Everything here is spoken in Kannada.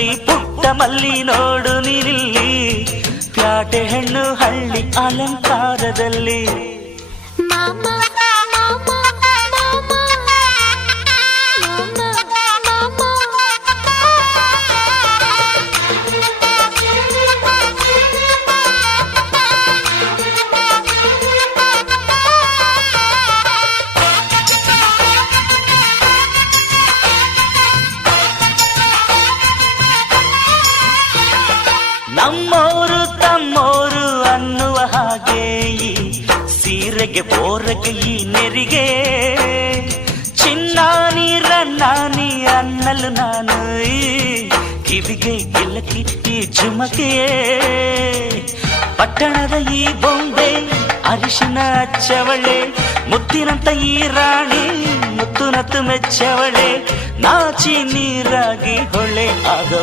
ಮಲ್ಲಿ ಪುಟ್ಟ ಮಲ್ಲಿ ನೋಡು ನೀನಿಲ್ಲಿ ಪ್ಯಾಟೆ ಹೆಣ್ಣು ಹಳ್ಳಿ ಅಲಂಕಾರದಲ್ಲಿ ನಮ್ಮೋರು ತಮ್ಮೋರು ಅನ್ನುವ ಹಾಗೆ ಈ ಸೀರೆಗೆ ಬೋರಗೆ ಈ ನೆರಿಗೆ ಚಿನ್ನಾನಿ ರನ್ನಾನಿ ಅನ್ನಲು ನಾನು ಈ ಕಿವಿಗೆ ಗಿಲಕಿ ಈ ಜುಮಕೆ ಪಟ್ಟಣದ ಈ ಬೊಂಬೆ ಅರಿಶಿನ ಹಚ್ಚವಳೆ ಮುತ್ತಿನಂತ ಈ ರಾಣಿ ಮುತ್ತು ನತ್ತು ಮೆಚ್ಚವಳೆ ನಾಚಿ ನೀರಾಗಿ ಹೊಳೆ ಆಗವ